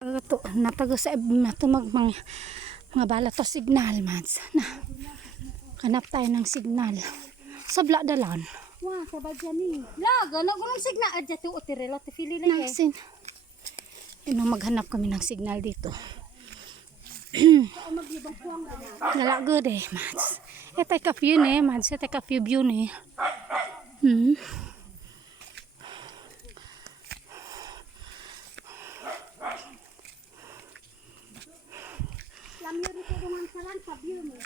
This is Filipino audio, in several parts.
Ito, natago sa natumag mga bala to signal, mads. Na, kanap tayo ng signal. Sabla dalan. Wah, sabad yan eh. Laga, nagulong signal. Adya to, otirela, tifili lang eh. Nasin. Yun, maghanap kami ng signal dito. Nalagod eh, mads. Ito ay ka-view ne, mads. Ito ay ka-view ne. Lamyo dito dengan salan sa view mo.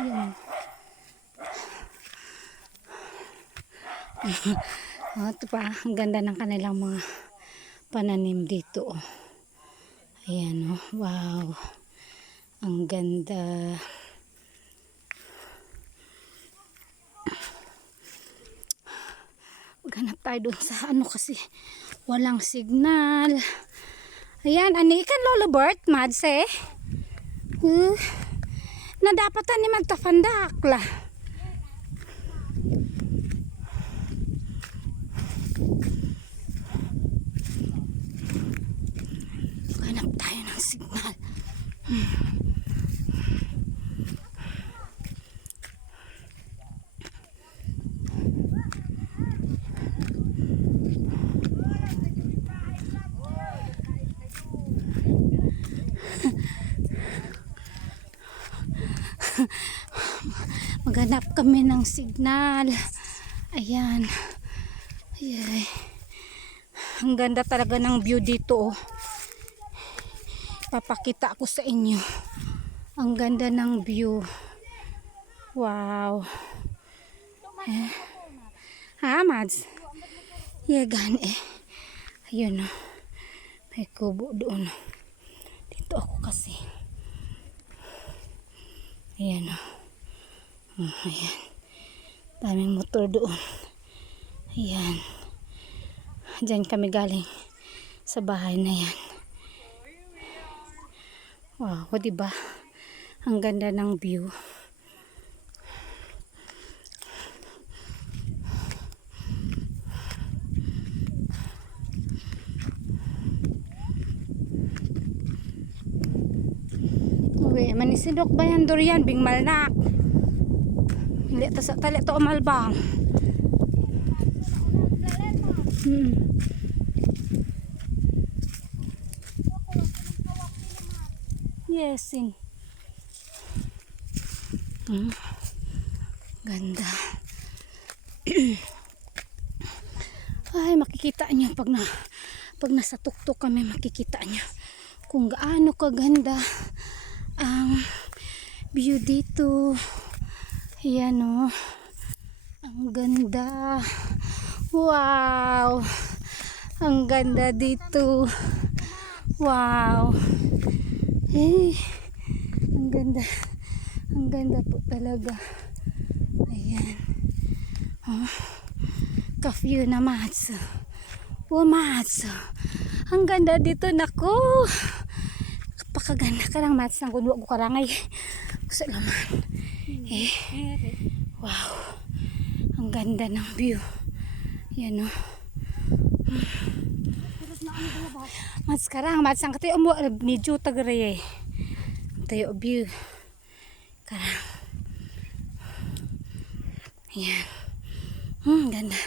Yun. Ito pa, ang ganda ng kanilang mga pananim dito. Ayan oh, wow. Ang ganda. Maghanap tayo dun sa ano kasi walang signal. Ayan, ani kan Lolo Bert, mads eh. Na dapat ni magtafandak lah. Hanap tayo ng signal. Maghanap kami ng signal. Ayan. Ay. Ang ganda talaga ng view dito. Papakita ko sa inyo. Ang ganda ng view. Wow. Ha, mads? Yegan eh. Ayun oh. May kubo doon. Dito ako kasi. Ayan oh. Ayan. Daming motor doon. Ayan. Diyan kami galing sa bahay na yan. Wow, diba? Ang ganda ng view. Uy, manisidok ba yan durian? Bing malnak. Tali to umalbang. Yes, in. Ganda. Ay, makikita nyo pag nasa tuktok kami, makikita nyo kung gaano kaganda ang view dito. Ayan o. Ang ganda. Wow. Ang ganda dito. Wow. Eh, ang ganda. Ang ganda po talaga. Ayan. Oh. Ka-view na mads. Oh, mads. Ang ganda dito. Naku. Pakaganda ka lang mads. Ang gundwa ko karangay. Gusto laman. Eh. Wow. Ang ganda ng view. Yan o. Mads karang. Mads ang katayo mo. Medyo tagaray eh. Tayo view. Karang. Yan. Ganda.